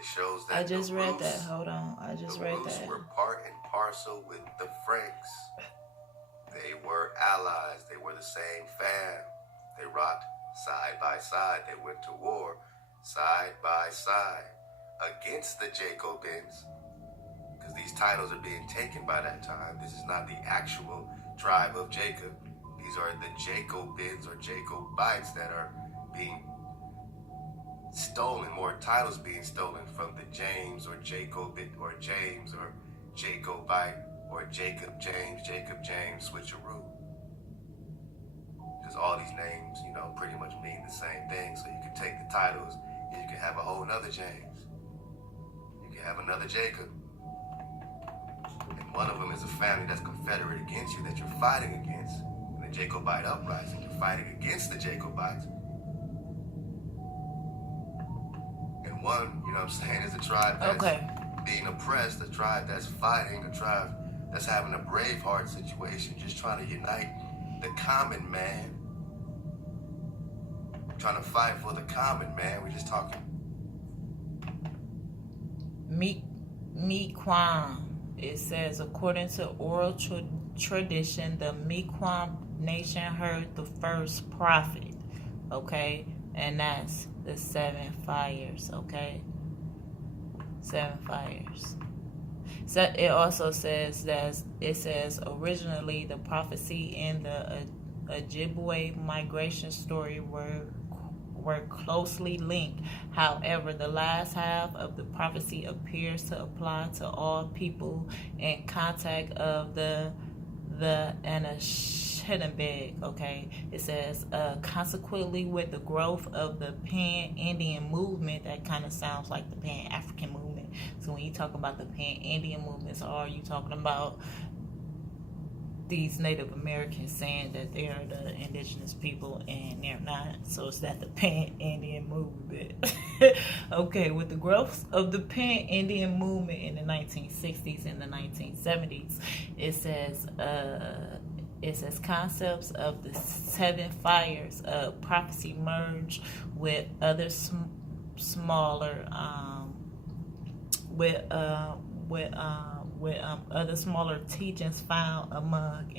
It shows that I just read that. Hold on. I just read that. The Rus were part and parcel with the Franks. They were allies. They were the same fam. They rocked side by side. They went to war side by side against the Jacobins, because these titles are being taken by that time. This is not the actual tribe of Jacob. These are the Jacobins or Jacobites that are being stolen, more titles being stolen from the James or Jacobit or James or Jacobite or Jacob James switcheroo. Because all these names, you know, pretty much mean the same thing. So you can take the titles and you can have a whole nother James. You can have another Jacob. And one of them is a family that's confederate against you, that you're fighting against. In the Jacobite uprising, you're fighting against the Jacobites. And one, you know what I'm saying, is a tribe that's being oppressed, a tribe that's fighting, a tribe that's having a Braveheart situation, just trying to unite the common man. Trying to fight for the common man. We're just talking. Miquam. It says, according to oral tradition, the Miquam nation heard the first prophet. Okay? And that's the 7 fires. Okay? 7 fires. So it also says that originally the prophecy and the Ojibwe migration story were closely linked. However, the last half of the prophecy appears to apply to all people in contact of the Anishinaabe. Okay, it says consequently, with the growth of the Pan-Indian movement, that kind of sounds like the Pan-African movement. So when you talk about the Pan-Indian movements, are you talking about these Native Americans saying that they are the indigenous people and they're not? So it's that the Pan-Indian movement. Okay, with the growth of the Pan-Indian movement in the 1960s and the 1970s, it says concepts of the 7 fires of prophecy merge with other smaller other smaller teachings found among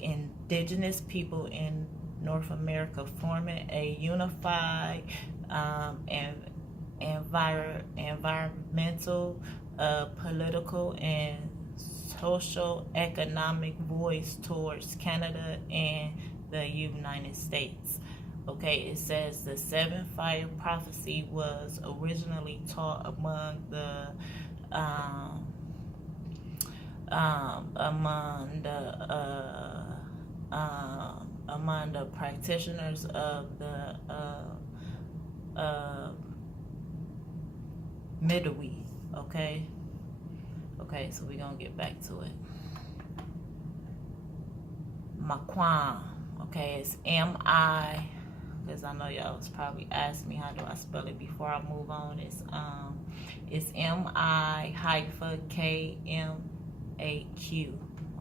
indigenous people in North America, forming a unified environmental, political, and social economic voice towards Canada and the United States. Okay, it says the 7 fire prophecy was originally taught among the practitioners of the Midway. Okay, so we're gonna get back to it. Miquam. Okay, it's M-I, because I know y'all was probably asking me how do I spell it before I move on. It's M-I-KMAQ.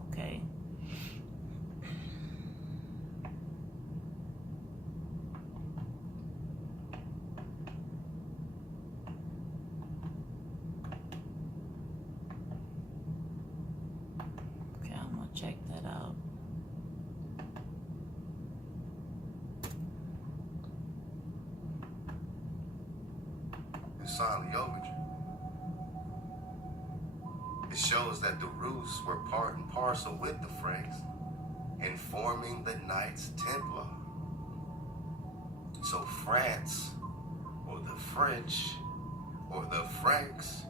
Okay. Okay, I'm gonna check that out. It shows that the Rus were part and parcel with the Franks in forming the Knights Templar. So France, or the French, or the Franks,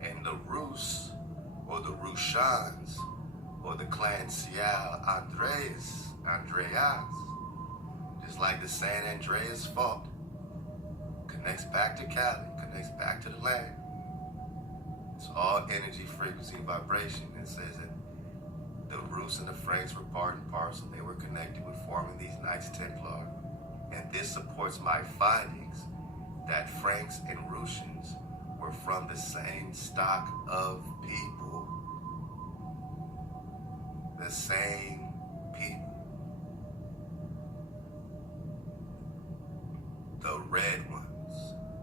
and the Rus, or the Rushans, or the clan Cial Andreas, just like the San Andreas fault, connects back to Cali, connects back to the land. It's all energy, frequency, vibration. It says that the Rus and the Franks were part and parcel. They were connected with forming these Knights Templar. And this supports my findings that Franks and Russians were from the same stock of people. The same people. The red ones.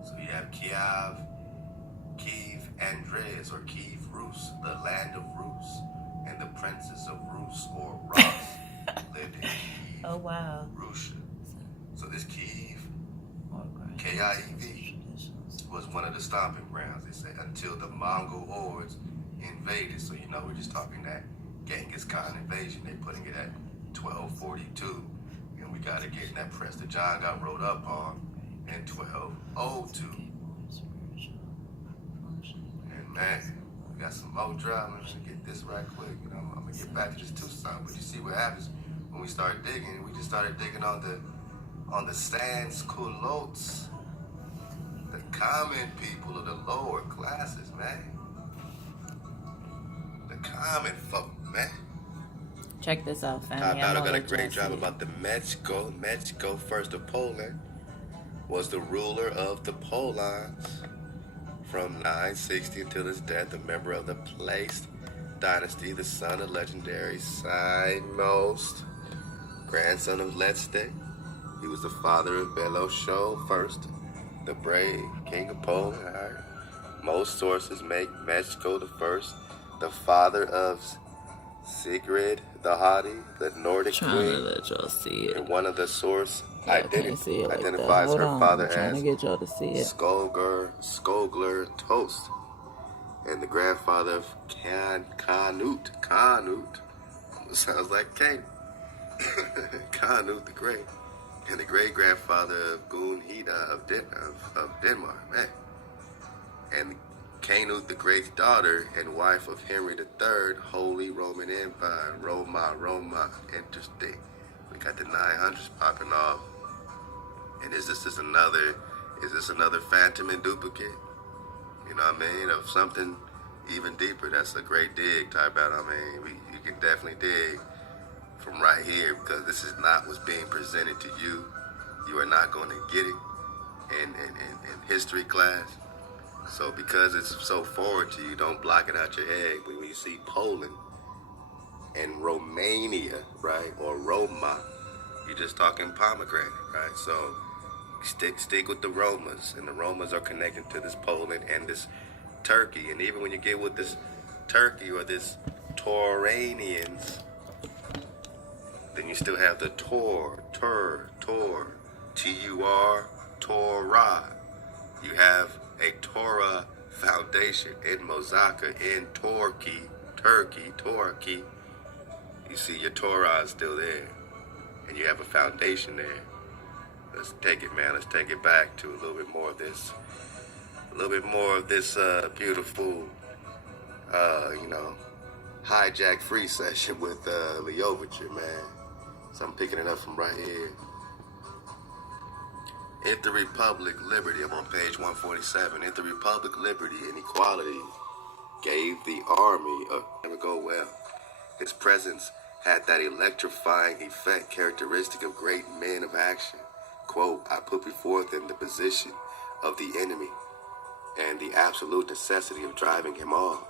So you have Kiev Andres, or Kiev Rus, the land of Rus, and the princes of Rus, or Rus, lived in Kiev. Oh, wow. Russia. So this Kiev, K-I-E-V, was one of the stomping grounds, they say, until the Mongol hordes invaded. So, you know, we're just talking that Genghis Khan invasion. They're putting it at 1242. And we got to get in that press that John got wrote up on in 1202. And man, we got some more drama. Let me get this right quick. You know, I'm going to get back to this Tucson. But you see what happens when we start digging. We just started digging on the sans culottes. The common people of the lower classes, man. The common folk, man. Check this out, family. I thought I got a great job about the Mechko. Mechko, first of Poland, was the ruler of the Polans from 960 until his death, a member of the Placed dynasty, the son of legendary Sidemost, grandson of Letzte. He was the father of Belosho first, the brave king of Poland. Most sources make Mechko the father of Sigrid the Haughty, the Nordic queen. To let y'all see it. And one of the source identifies her father as to get y'all to see it. Skogler Toast, and the grandfather of Canute. Sounds like Cain. Canute the Great. And the great-grandfather of Gunhilda of Denmark, man. And Canute the Great's daughter and wife of Henry III, Holy Roman Empire, Roma, interesting. We got the 900s popping off. And is this another phantom and duplicate? You know what I mean? Of something even deeper. That's a great dig type out. I mean, you can definitely dig from right here, because this is not what's being presented to you. You are not going to get it in history class. So because it's so foreign to you, don't block it out your head. When you see Poland and Romania, right, or Roma, you're just talking pomegranate, right? So stick with the Romas, and the Romas are connected to this Poland and this Turkey. And even when you get with this Turkey or this Turanians, then you still have the Tur, T-U-R, Torah. You have a Torah foundation in Mosaka, in Turkey. You see your Torah is still there, and you have a foundation there. Let's take it, man. Let's take it back to a little bit more of this beautiful, hijack free session with Leovicher, man. So I'm picking it up from right here. If the Republic, liberty, I'm on page 147. If the Republic, liberty, and equality gave the army never go well. His presence had that electrifying effect characteristic of great men of action. Quote, I put before them the position of the enemy and the absolute necessity of driving him off.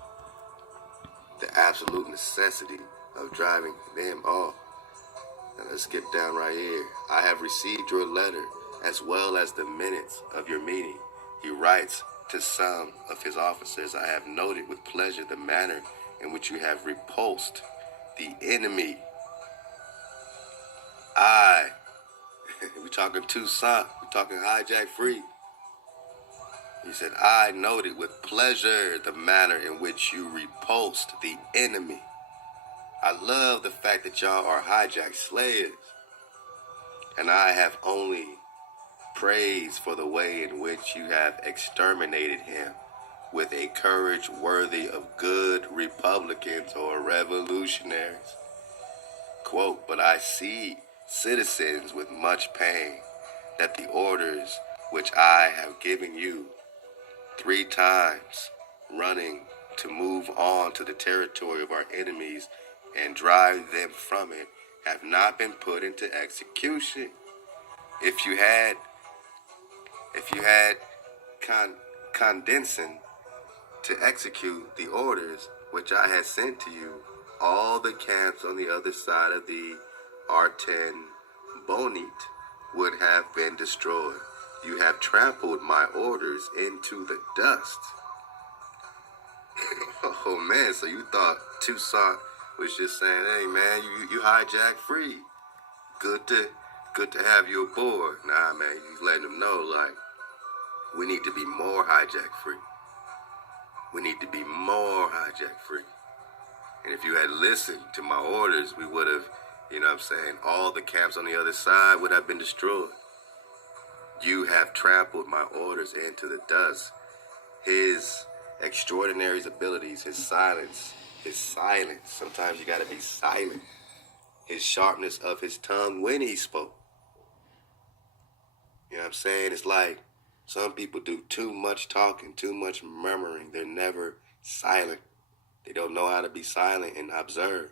The absolute necessity of driving them off. Now let's skip down right here. I have received your letter as well as the minutes of your meeting. He writes to some of his officers, I have noted with pleasure the manner in which you have repulsed the enemy. We're talking Tucson, we're talking hijack free. He said, I noted with pleasure the manner in which you repulsed the enemy. I love the fact that y'all are hijack slayers. And I have only praise for the way in which you have exterminated him with a courage worthy of good Republicans or revolutionaries. Quote, but I see citizens with much pain that the orders which I have given you 3 times running to move on to the territory of our enemies and drive them from it have not been put into execution. If you had condescended to execute the orders which I had sent to you, all the camps on the other side of the Arten Bonit would have been destroyed. You have trampled my orders into the dust. Oh man, so you thought Toussaint was just saying, hey man, you hijack free. Good to have you aboard. Nah man, he's letting them know like we need to be more hijack free. We need to be more hijack free. And if you had listened to my orders, we would have, you know what I'm saying, all the camps on the other side would have been destroyed. You have trampled my orders into the dust. His extraordinary abilities, his silence. Sometimes you gotta be silent. His sharpness of his tongue when he spoke. You know what I'm saying? It's like some people do too much talking, too much murmuring. They're never silent. They don't know how to be silent and observe.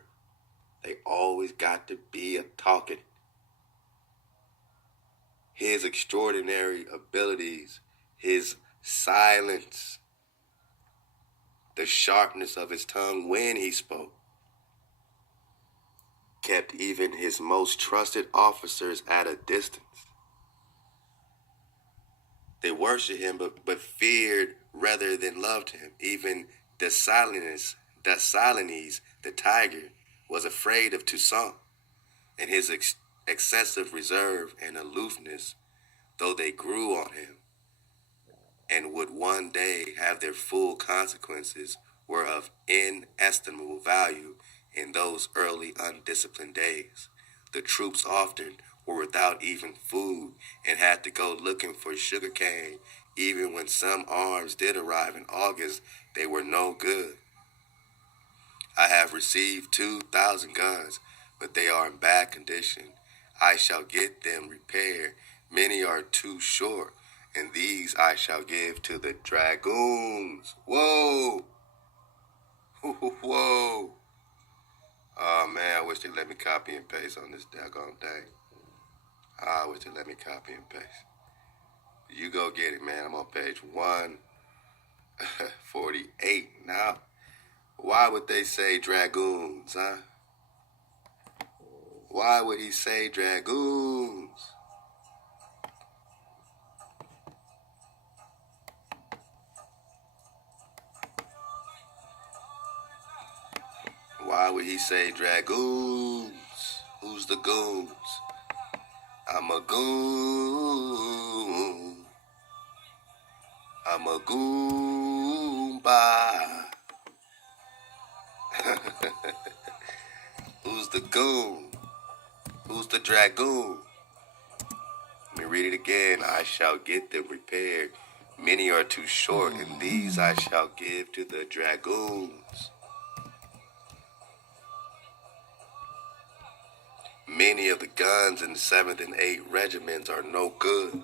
They always got to be a talking. His extraordinary abilities, his silence, the sharpness of his tongue when he spoke, kept even his most trusted officers at a distance. They worshiped him, but feared rather than loved him. Even Dessalines, the tiger, was afraid of Toussaint and his excessive reserve and aloofness, though they grew on him and would one day have their full consequences, were of inestimable value in those early undisciplined days. The troops often were without even food and had to go looking for sugarcane. Even when some arms did arrive in August, they were no good. I have received 2,000 guns, but they are in bad condition. I shall get them repaired. Many are too short, and these I shall give to the dragoons. Whoa! Whoa! Oh man, I wish they let me copy and paste on this daggone thing. I wish they let me copy and paste. You go get it, man. I'm on page 148 now. Why would they say dragoons, huh? Why would he say dragoons? Why would he say dragoons? Who's the goons? I'm a goon. I'm a goomba. Who's the goon? Who's the dragoon? Let me read it again. I shall get them repaired. Many are too short, and these I shall give to the dragoons. Many of the guns in the 7th and 8th regiments are no good.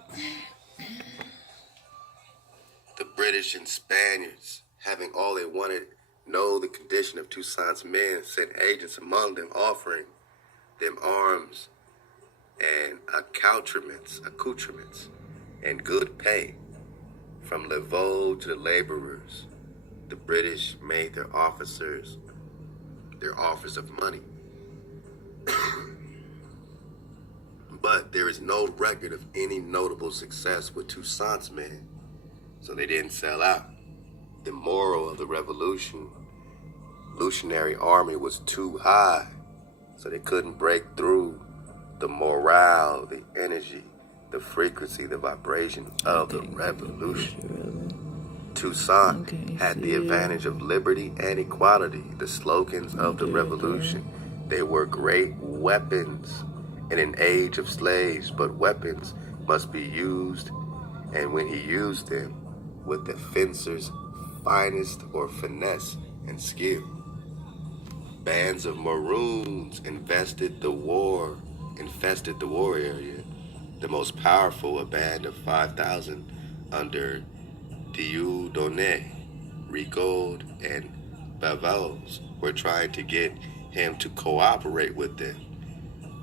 The British and Spaniards, having all they wanted, know the condition of Toussaint's men, sent agents among them, offering them arms and accoutrements, and good pay. From Laveau to the laborers, the British made their offers of money. But there is no record of any notable success with Toussaint's men, so they didn't sell out. The moral of the revolutionary army was too high, so they couldn't break through the morale, the energy, the frequency, the vibration of the revolution. Toussaint had the advantage of liberty and equality, the slogans of the revolution. They were great weapons in an age of slaves, but weapons must be used, and when he used them, with the fencer's finest or finesse and skill. Bands of Maroons infested the war area. The most powerful, a band of 5,000 under Dieudonné, Rigaud, and Bavos, were trying to get him to cooperate with them.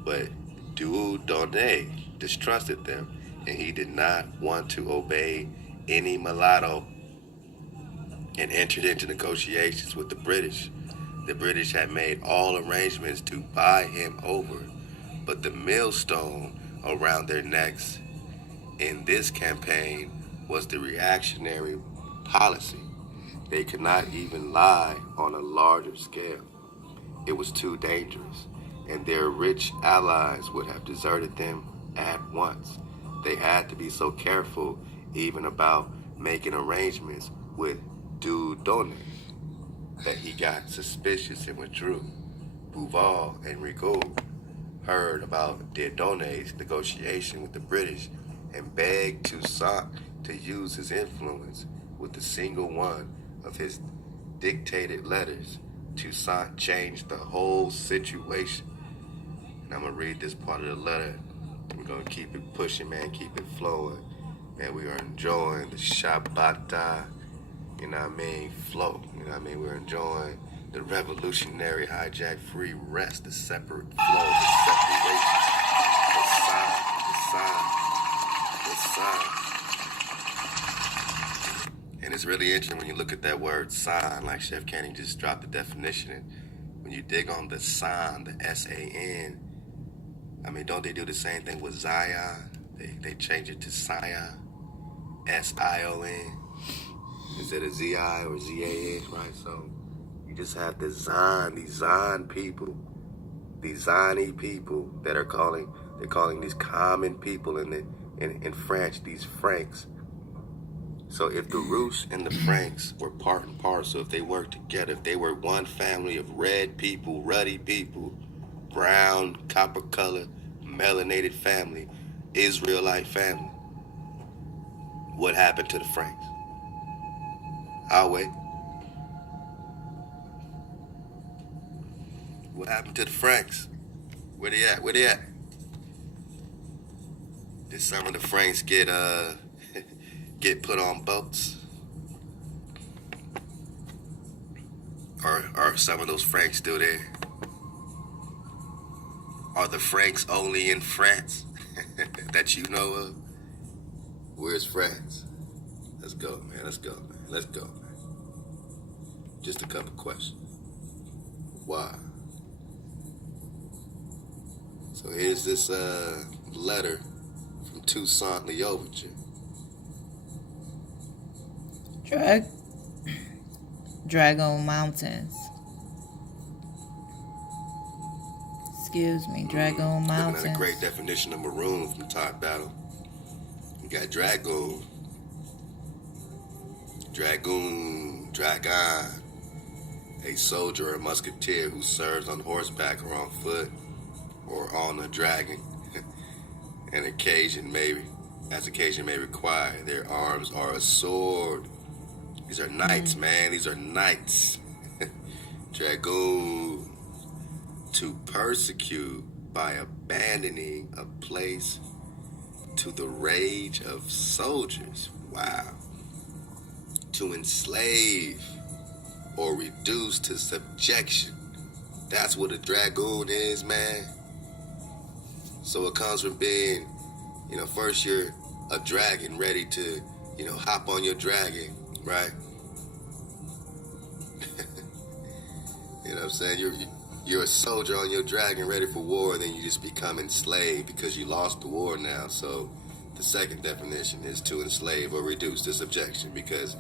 But Dieudonné distrusted them, and he did not want to obey any mulatto, and entered into negotiations with the British. The British had made all arrangements to buy him over, but the millstone around their necks in this campaign was the reactionary policy. They could not even lie on a larger scale. It was too dangerous, and their rich allies would have deserted them at once. They had to be so careful even about making arrangements with Dieudonné that he got suspicious and withdrew. Bouval and Rigaud heard about Dieudonné's negotiation with the British and begged Toussaint to use his influence with a single one of his dictated letters. Toussaint changed the whole situation. And I'm going to read this part of the letter. We're going to keep it pushing, man, keep it flowing. Man, we are enjoying the Shabbat, you know what I mean, flow. You know what I mean? We're enjoying the revolutionary hijack free rest, the separate flow, the separation, the sign. And it's really interesting when you look at that word sign, like Chef Kenny just dropped the definition. And when you dig on the sign, the S-A-N, I mean, don't they do the same thing with Zion? They change it to Sion, S-I-O-N, instead of Z-I or Z-A-N, right? So you just have the Zion, these Zion people, these Zionese people that they're calling these common people in French, these Franks. So if the Rus and the Franks were part and parcel, if they worked together, if they were one family of red people, ruddy people, brown, copper color, melanated family, Israelite family, what happened to the Franks? I'll wait. What happened to the Franks? Where they at? Where they at? Did some of the Franks get put on boats? Or are some of those Franks still there? Are the Franks only in France that you know of? Where's France? Let's go, man. Let's go, man. Let's go, man. Just a couple questions. Why? So here's this letter from Toussaint L'Ouverture. Dragoon Mountains. Excuse me, Dragoon Mountains. Looking at a great definition of maroon from Top Battle. You got Dragoon, Dragon, a soldier or musketeer who serves on horseback or on foot or on a dragon. As occasion may require. Their arms are a sword. These are knights, man. These are knights. Dragoon. To persecute by abandoning a place to the rage of soldiers. Wow. To enslave or reduce to subjection. That's what a dragoon is, man. So it comes from being, first you're a dragon ready to, hop on your dragon, right? You know what I'm saying? You're a soldier on your dragon ready for war, and then you just become enslaved because you lost the war now. So the second definition is to enslave or reduce to subjection because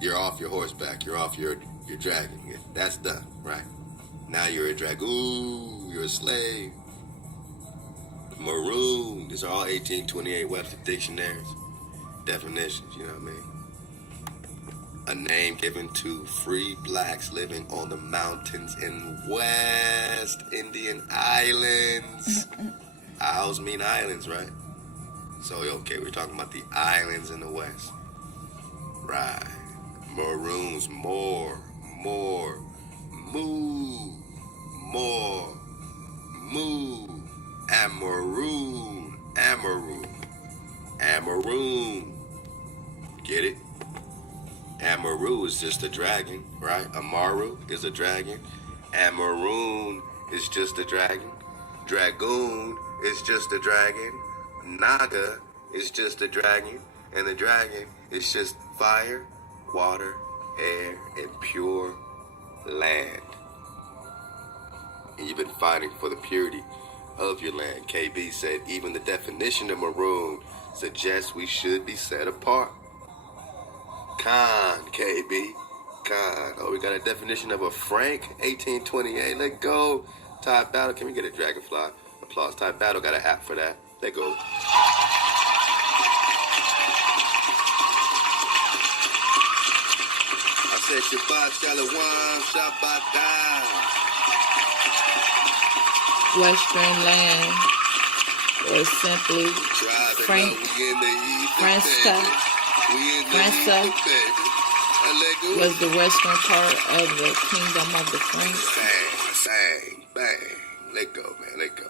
you're off your horseback, you're off your dragon. That's done, right? Now you're a dragoon, you're a slave. Maroon, these are all 1828 Webster dictionaries. Definitions, you know what I mean? A name given to free blacks living on the mountains in West Indian Islands. Isles mean islands, right? So, okay, we're talking about the islands in the West. Right. Maroons, more, move. Amaroon. Get it? Amaru is just a dragon, right? Amaru is a dragon. Amaroon is just a dragon. Dragoon is just a dragon. Naga is just a dragon. And the dragon is just fire, water, air, and pure land. And you've been fighting for the purity of your land. KB said even the definition of maroon suggests we should be set apart. Con, KB. Con. Oh, we got a definition of a Frank, 1828. Let go. Ty Battle. Can we get a dragonfly? Applause. Ty Battle got an app for that. Let go. I said Shabbat Shalom, Shabbat Da. Western land, or simply Franca was the western part of the kingdom of the Franks. Bang, bang, bang. Let go, man, let go.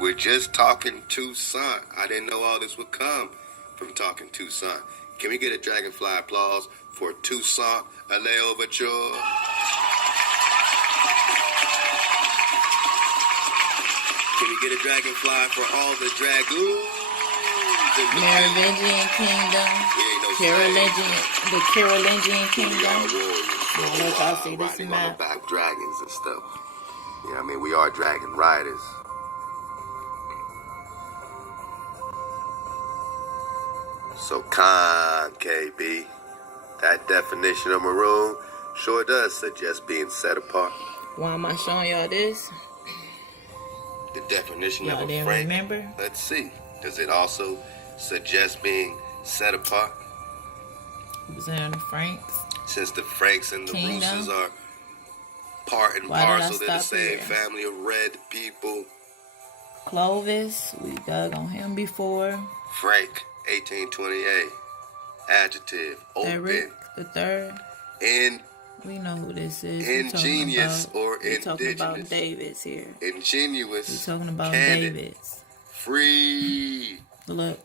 We're just talking Tucson. I didn't know all this would come from talking Tucson. Can we get a dragonfly applause for Tucson? A layoverture. Can we get a dragonfly for all the dragoons? Merovingian kingdom, the Carolingian kingdom. Let y'all see this map. Back dragons and stuff. Yeah, I mean, we are dragon riders. So, con, KB, that definition of maroon sure does suggest being set apart. Why am I showing y'all this? The definition y'all of a didn't Frank. Remember? Let's see. Does it also suggest being set apart? It was in the Franks. Since the Franks and the Kingdom. Roosters are part and parcel, they're the same family of red people. Clovis, we dug on him before. Frank, 1828. Adjective, open. Eric the third. We know who this is. Ingenious or indigenous. We're talking about David's here. Ingenious. We're talking about candid, David's. Free. Look.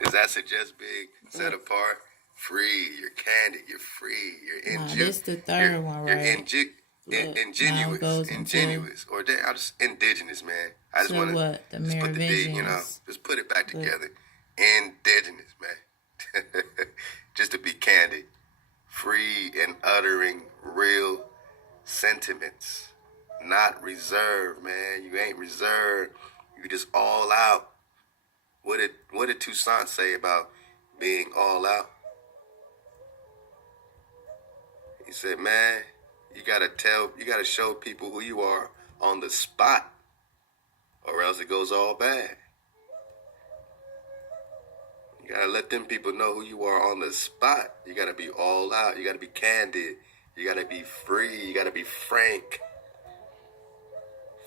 Does that suggest being set apart? Free. You're candid. You're free. You're ingenious. This the third one, right? You're ingenuous. Or I'm just indigenous, man. I just want to what? The just put the D, just put it back together. Indigenous, man. Just to be candid. Free and uttering real sentiments. Not reserved, man. You ain't reserved. You just all out. What did Toussaint say about being all out? He said, man, you gotta show people who you are on the spot, or else it goes all bad. You gotta let them people know who you are on the spot. You gotta be all out. You gotta be candid. You gotta be free. You gotta be frank.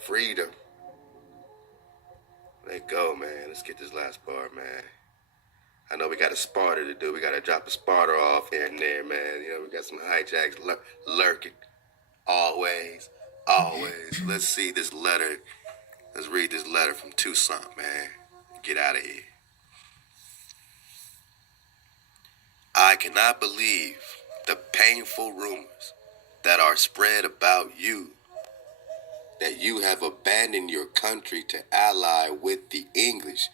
Freedom. Let go, man. Let's get this last bar, man. I know we got a Sparta to do. We got to drop a Sparta off here and there, man. You know, we got some hijacks lurking. Always. Let's see this letter. Let's read this letter from Toussaint, man. Get out of here. I cannot believe the painful rumors that are spread about you, that you have abandoned your country to ally with the English.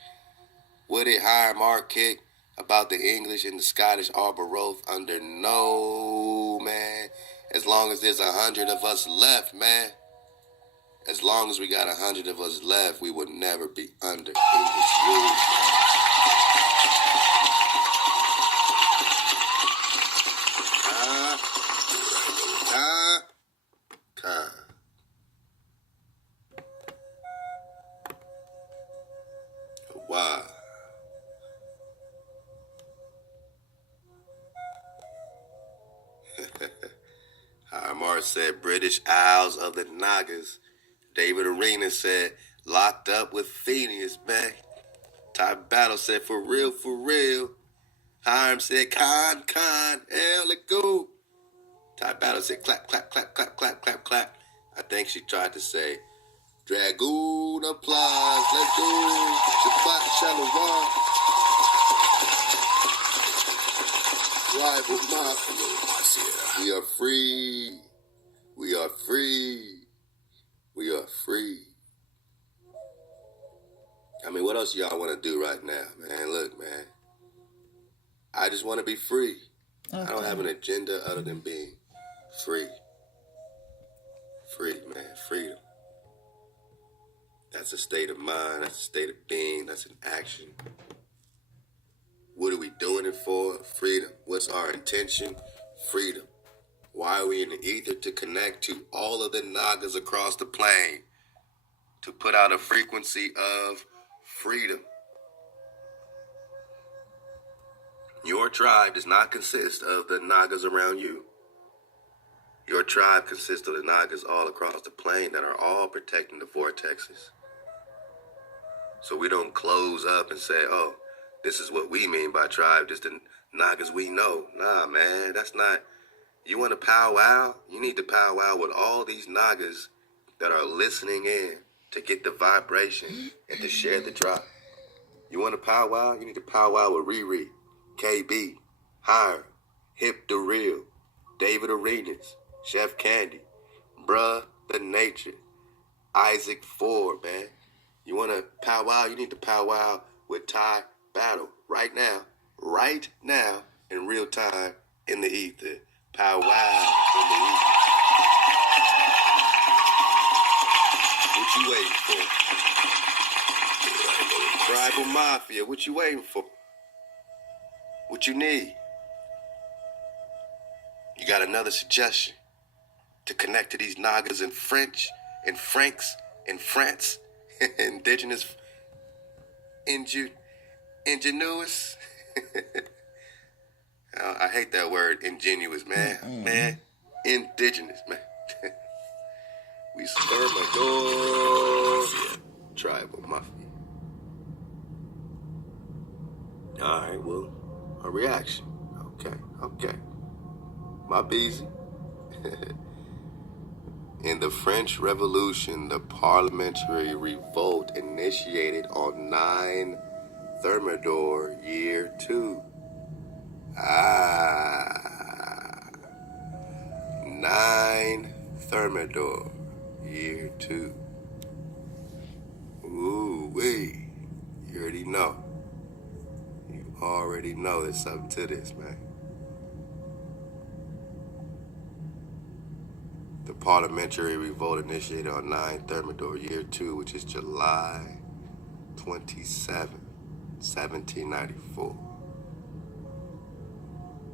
Would it hire Marquette about the English and the Scottish arbor oath under no, man. As long as there's 100 of us left, man. As long as we got 100 of us left, we would never be under English rule. Wow. Harmar said British Isles of the Nagas. David Arena said locked up with Phineas, man. Ty Battle said for real, for real. Hiram said con, let go. Ty Battle said clap, clap, clap, clap, clap, clap, clap. I think she tried to say Dragoon applause, let's go. Shabbat Shalom. Rival Mafia. We are free. We are free. We are free. I mean, what else y'all want to do right now, man? Look, man. I just want to be free. Okay. I don't have an agenda other than being free. Free, man. Freedom. That's a state of mind. That's a state of being. That's an action. What are we doing it for? Freedom. What's our intention? Freedom. Why are we in the ether? To connect to all of the Nagas across the plain. To put out a frequency of freedom. Your tribe does not consist of the Nagas around you. Your tribe consists of the Nagas all across the plain that are all protecting the vortexes. So we don't close up and say, oh, this is what we mean by tribe, just the Nagas we know. Nah, man, that's not. You want to powwow? You need to powwow with all these Nagas that are listening in to get the vibration and to share the tribe. You want to powwow? You need to powwow with Riri, KB, Hire, Hip the Real, David Arenas, Chef Candy, Bruh the Nature, Isaac Ford, man. You want to powwow? You need to powwow with Ty Battle right now, in real time, in the ether. Powwow in the ether. What you waiting for? Tribal Mafia, what you waiting for? What you need? You got another suggestion to connect to these Nagas in French, in Franks, in France, indigenous, ingenuous. I hate that word, ingenuous, man. Man, indigenous, man. We Spermador. Tribal Mafia. All right, well, a reaction. Okay. My busy. In the French Revolution, the parliamentary revolt initiated on 9 Thermidor, year 2. 9 Thermidor, year 2. Ooh-wee. You already know. You already know there's something to this, man. The parliamentary revolt initiated on 9 Thermidor, year 2, which is July 27, 1794,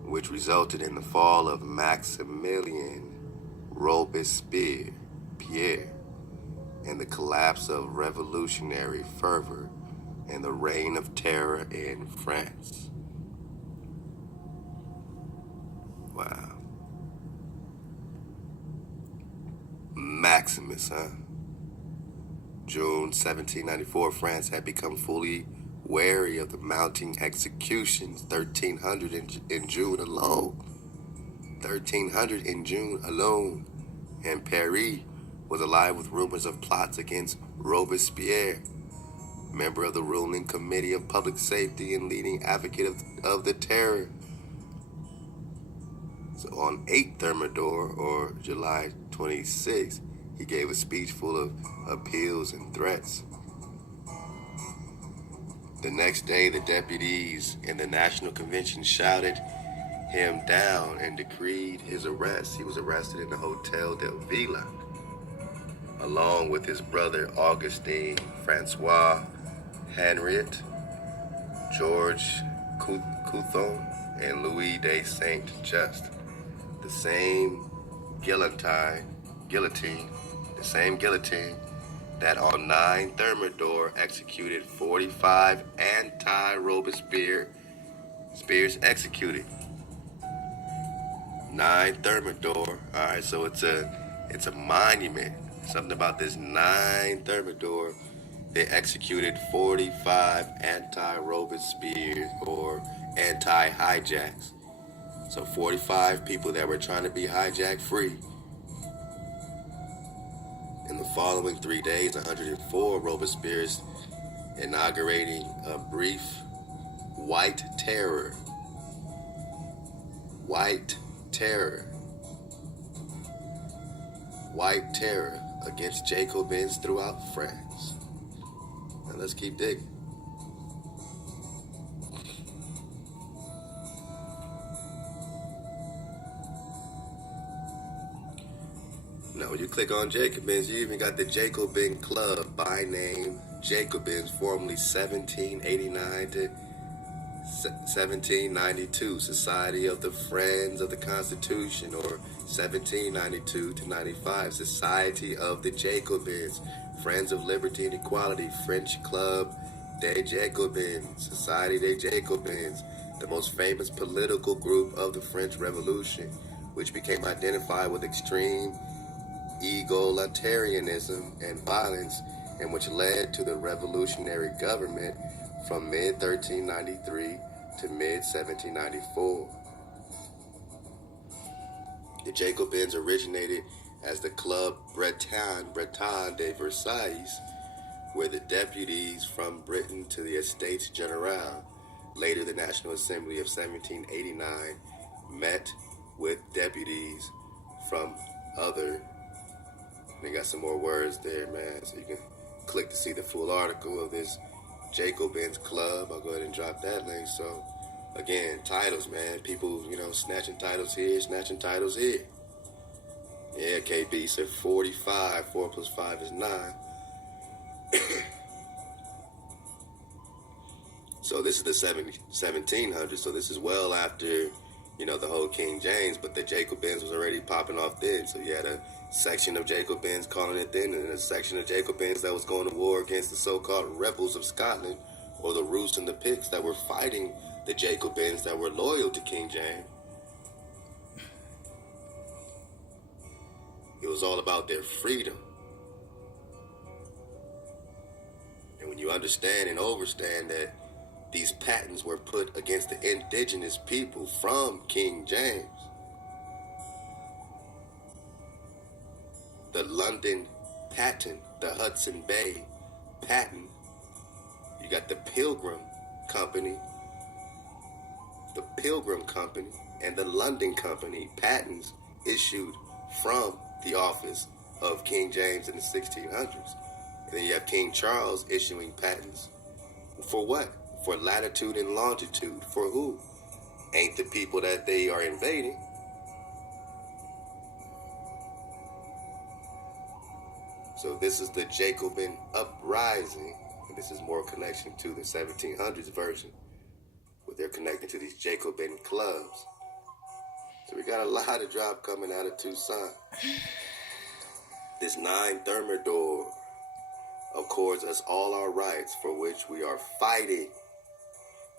which resulted in the fall of Maximilien Robespierre and the collapse of revolutionary fervor and the reign of terror in France. Wow. Maximus, huh? June 1794, France had become fully wary of the mounting executions. 1,300 in June alone. 1,300 in June alone. And Paris was alive with rumors of plots against Robespierre, member of the ruling committee of public safety and leading advocate of the terror. So on 8 Thermidor, or July 26, he gave a speech full of appeals and threats. The next day, the deputies in the National Convention shouted him down and decreed his arrest. He was arrested in the Hotel de Ville, along with his brother Augustin Francois Henriette, George Couthon, and Louis de Saint-Just. The same guillotine that on 9 Thermidor executed 45 anti-Robespierre spears executed. 9 Thermidor. All right, so it's a monument. Something about this 9 Thermidor. They executed 45 anti-Robespierre or anti-hijacks. So 45 people that were trying to be hijacked free. In the following 3 days, 104 Robespierres inaugurating a brief white terror. White terror against Jacobins throughout France. Now let's keep digging. No, Now, when you click on Jacobins, you even got the Jacobin Club, by name Jacobins, formerly 1789 to 1792, Society of the Friends of the Constitution, or 1792 to 95, Society of the Jacobins, Friends of Liberty and Equality, French Club des Jacobins, Society des Jacobins, the most famous political group of the French Revolution, which became identified with extreme egalitarianism and violence, and which led to the revolutionary government from mid-1393 to mid-1794. The Jacobins originated as the Club Breton de Versailles, where the deputies from Britain to the Estates General, later the National Assembly of 1789, met with deputies from other. They got some more words there, man, so you can click to see the full article of this Jacobins Club. I'll go ahead and drop that link. So, again, titles, man. People, snatching titles here, snatching titles here. Yeah, KB said 45. 4 plus 5 is 9. So this is the 1700s. So this is well after, the whole King James. But the Jacobins was already popping off then. So you had a section of Jacobins calling it then, and a section of Jacobins that was going to war against the so-called rebels of Scotland, or the Roots and the Picts that were fighting the Jacobins that were loyal to King James. It was all about their freedom. And when you understand and overstand that these patents were put against the indigenous people from King James, the London patent, the Hudson Bay patent, you got the Pilgrim Company, and the London Company patents issued from the office of King James in the 1600s. And then you have King Charles issuing patents. For what? For latitude and longitude. For who? Ain't the people that they are invading. So this is the Jacobin uprising, and this is more connection to the 1700s version, where they're connected to these Jacobin clubs. So we got a lot of drop coming out of Tucson. This 9 Thermidor accords us all our rights, for which we are fighting,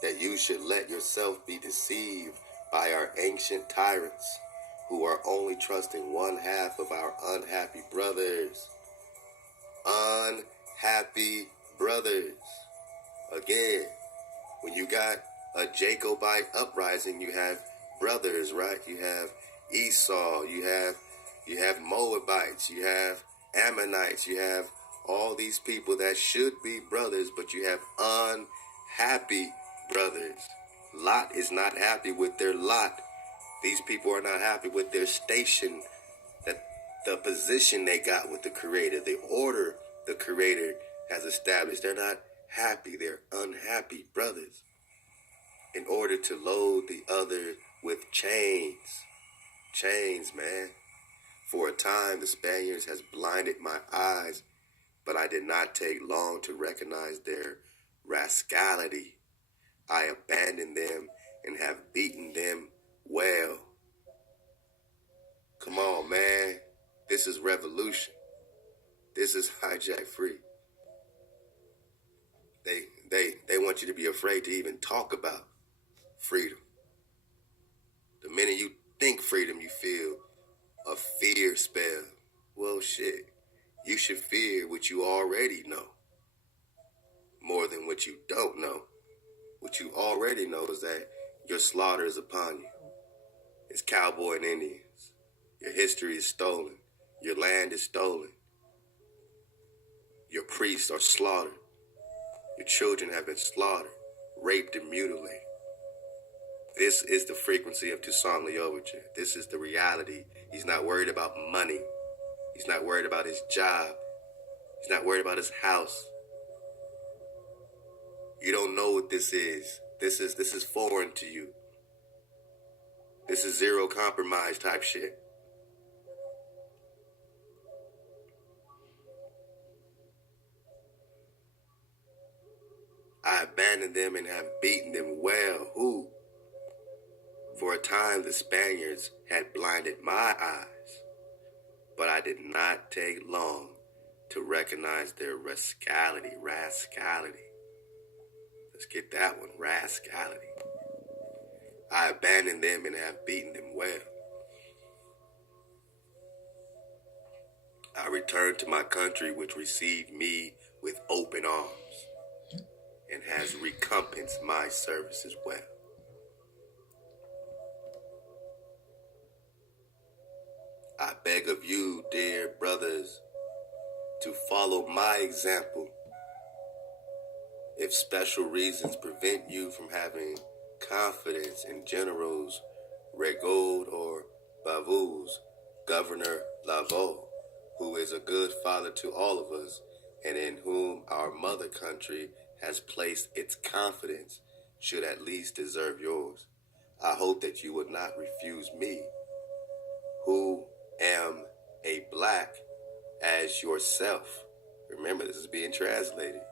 that you should let yourself be deceived by our ancient tyrants, who are only trusting one half of our unhappy brothers. Unhappy brothers. Again, when you got a Jacobite uprising, you have brothers, right? You have Esau, you have Moabites, you have Ammonites, you have all these people that should be brothers, but you have unhappy brothers. Lot is not happy with their lot. These people are not happy with their station, that the position they got with the Creator, the order the Creator has established. They're not happy. They're unhappy brothers. In order to load the other with chains. Chains, man. For a time, the Spaniards has blinded my eyes, but I did not take long to recognize their rascality. I abandoned them and have beaten them well. Come on, man. This is revolution. This is hijack free. They want you to be afraid to even talk about freedom. The minute you think freedom, you feel a fear spell. Well, shit. You should fear what you already know more than what you don't know. What you already know is that your slaughter is upon you. It's cowboy and Indians. Your history is stolen. Your land is stolen. Your priests are slaughtered. Your children have been slaughtered, raped, and mutilated. This is the frequency of Toussaint Louverture. This is the reality. He's not worried about money. He's not worried about his job. He's not worried about his house. You don't know what this is. This is foreign to you. This is zero compromise type shit. I abandoned them and have beaten them well, who, for a time the Spaniards had blinded my eyes, but I did not take long to recognize their rascality. Let's get that one, rascality. I abandoned them and have beaten them well. I returned to my country, which received me with open arms and has recompensed my services well. I beg of you, dear brothers, to follow my example. If special reasons prevent you from having confidence in Generals Rigaud or Bavouz, Governor Laveau, who is a good father to all of us, and in whom our mother country has placed its confidence, should at least deserve yours. I hope that you would not refuse me, who am a black as yourself. Remember, this is being translated.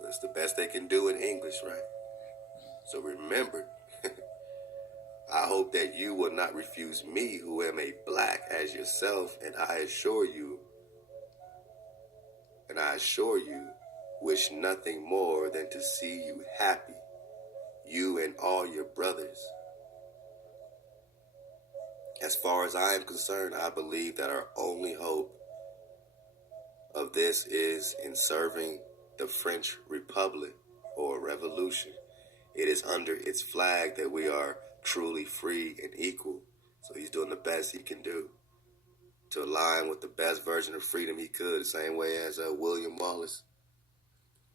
So it's the best they can do in English, right? So remember, I hope that you will not refuse me, who am a black as yourself, and I assure you, wish nothing more than to see you happy, you and all your brothers. As far as I am concerned, I believe that our only hope of this is in serving the French Republic or Revolution. It is under its flag that we are truly free and equal. So he's doing the best he can do to align with the best version of freedom he could, the same way as William Wallace.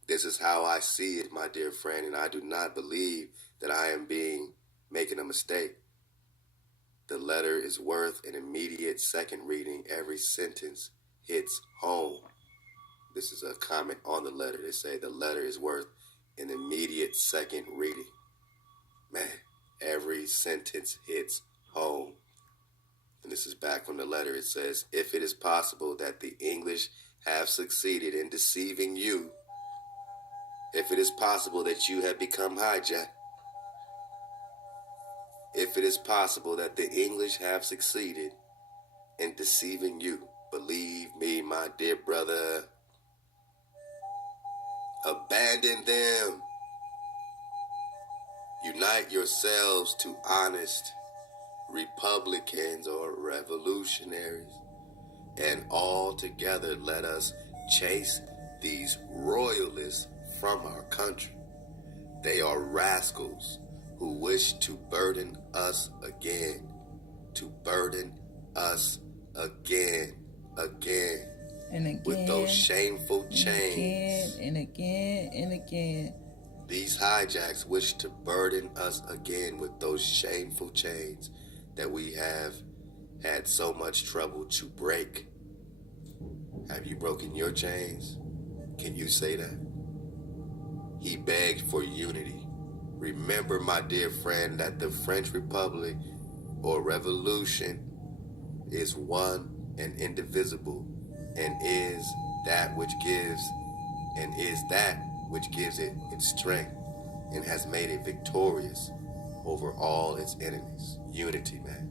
This is how I see it, my dear friend, and I do not believe that I am making a mistake. The letter is worth an immediate second reading. Every sentence hits home. This is a comment on the letter. They say the letter is worth an immediate second reading. Man, every sentence hits home. And this is back from the letter. It says, if it is possible that the English have succeeded in deceiving you, if it is possible that you have become hijacked, if it is possible that the English have succeeded in deceiving you, believe me, my dear brother, abandon them. Unite yourselves to honest Republicans or revolutionaries, and all together let us chase these royalists from our country. They are rascals who wish to burden us again, and again, with those shameful chains. And again. These hijacks wish to burden us again with those shameful chains that we have had so much trouble to break. Have you broken your chains? Can you say that? He begged for unity. Remember, my dear friend, that the French Republic or Revolution is one and indivisible, and is that which gives it its strength, and has made it victorious over all its enemies. Unity, man.